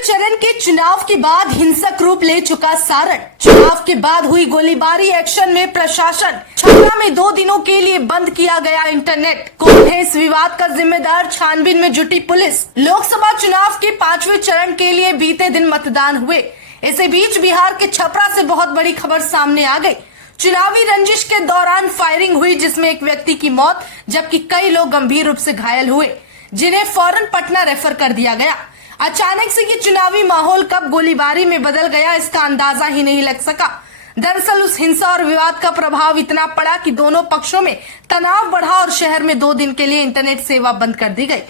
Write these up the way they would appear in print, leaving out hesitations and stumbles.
चरण के चुनाव के बाद हिंसक रूप ले चुका सारण। चुनाव के बाद हुई गोलीबारी एक्शन में प्रशासन। छपरा में 2 दिनों के लिए बंद किया गया इंटरनेट। कौन है इस विवाद का जिम्मेदार, छानबीन में जुटी पुलिस। लोकसभा चुनाव के 5वें चरण के लिए बीते दिन मतदान हुए। इसी बीच बिहार के छपरा से बहुत बड़ी खबर सामने आ गई। चुनावी रंजिश के दौरान फायरिंग हुई, जिसमें एक व्यक्ति की मौत जबकि कई लोग गंभीर रूप से घायल हुए, जिन्हें फौरन पटना रेफर कर दिया गया। अचानक से ये चुनावी माहौल कब गोलीबारी में बदल गया, इसका अंदाजा ही नहीं लग सका। दरअसल उस हिंसा और विवाद का प्रभाव इतना पड़ा कि दोनों पक्षों में तनाव बढ़ा और शहर में 2 दिन के लिए इंटरनेट सेवा बंद कर दी गई।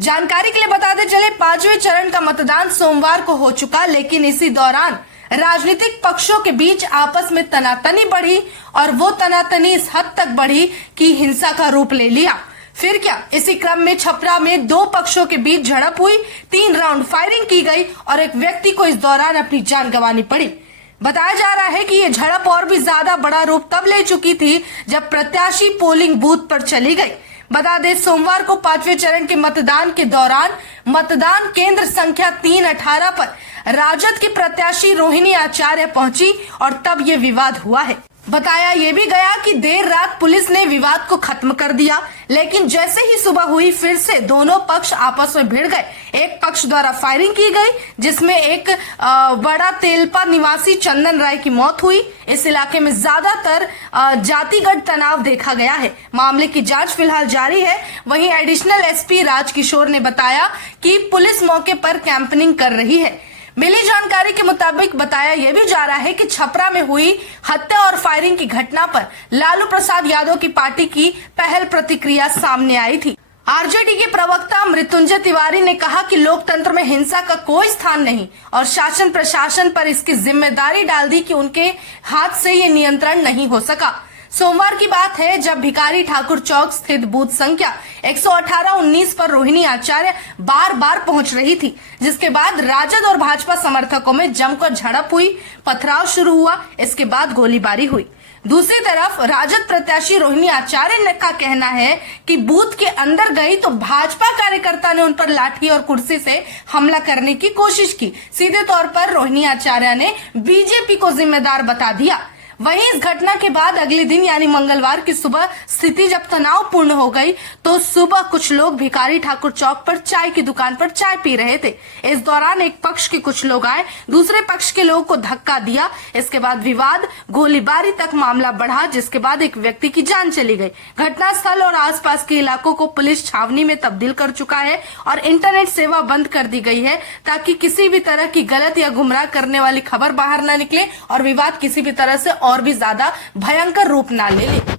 जानकारी के लिए बताते चले, 5वें चरण का मतदान सोमवार को हो चुका, लेकिन इसी दौरान राजनीतिक पक्षों के बीच आपस में तनातनी बढ़ी और वो तनातनी इस हद तक बढ़ी कि हिंसा का रूप ले लिया। फिर क्या, इसी क्रम में छपरा में 2 पक्षों के बीच झड़प हुई, 3 राउंड फायरिंग की गई और एक व्यक्ति को इस दौरान अपनी जान गंवानी पड़ी। बताया जा रहा है कि ये झड़प और भी ज्यादा बड़ा रूप तब ले चुकी थी जब प्रत्याशी पोलिंग बूथ पर चली गई। बता दें, सोमवार को 5वें चरण के मतदान के दौरान मतदान केंद्र संख्या 318 पर राजद की प्रत्याशी रोहिणी आचार्य पहुंची और तब ये विवाद हुआ है। बताया ये भी गया कि देर रात पुलिस ने विवाद को खत्म कर दिया, लेकिन जैसे ही सुबह हुई फिर से दोनों पक्ष आपस में भिड़ गए। एक पक्ष द्वारा फायरिंग की गई, जिसमें एक बड़ा तेलपा निवासी चंदन राय की मौत हुई। इस इलाके में ज्यादातर जातिगत तनाव देखा गया है। मामले की जांच फिलहाल जारी है। वहीं एडिशनल एसपी राजकिशोर ने बताया कि पुलिस मौके पर कैंपेनिंग कर रही है। मिली जानकारी के मुताबिक बताया यह भी जा रहा है कि छपरा में हुई हत्या और फायरिंग की घटना पर लालू प्रसाद यादव की पार्टी की पहल प्रतिक्रिया सामने आई थी। आरजेडी के प्रवक्ता मृत्युंजय तिवारी ने कहा कि लोकतंत्र में हिंसा का कोई स्थान नहीं और शासन प्रशासन पर इसकी जिम्मेदारी डाल दी कि उनके हाथ से ये नियंत्रण नहीं हो सका। सोमवार की बात है जब भिखारी ठाकुर चौक स्थित बूथ संख्या 118-19 पर रोहिणी आचार्य बार बार पहुंच रही थी, जिसके बाद राजद और भाजपा समर्थकों में जमकर झड़प हुई, पथराव शुरू हुआ। इसके बाद गोलीबारी हुई। दूसरी तरफ राजद प्रत्याशी रोहिणी आचार्य का कहना है कि बूथ के अंदर गई तो भाजपा कार्यकर्ता ने उन पर लाठी और कुर्सी से हमला करने की कोशिश की। सीधे तौर पर रोहिणी आचार्य ने बीजेपी को जिम्मेदार बता दिया। वहीं इस घटना के बाद अगले दिन यानी मंगलवार की सुबह स्थिति जब तनावपूर्ण हो गई तो सुबह कुछ लोग भिखारी ठाकुर चौक पर चाय की दुकान पर चाय पी रहे थे। इस दौरान एक पक्ष के कुछ लोग आए, दूसरे पक्ष के लोगों को धक्का दिया। इसके बाद विवाद गोलीबारी तक मामला बढ़ा, जिसके बाद एक व्यक्ति की जान चली गई। घटनास्थल और आसपास के इलाकों को पुलिस छावनी में तब्दील कर चुका है और इंटरनेट सेवा बंद कर दी गई है, ताकि किसी भी तरह की गलत या गुमराह करने वाली खबर बाहर न निकले और विवाद किसी भी तरह से और भी ज्यादा भयंकर रूप ना ले ले।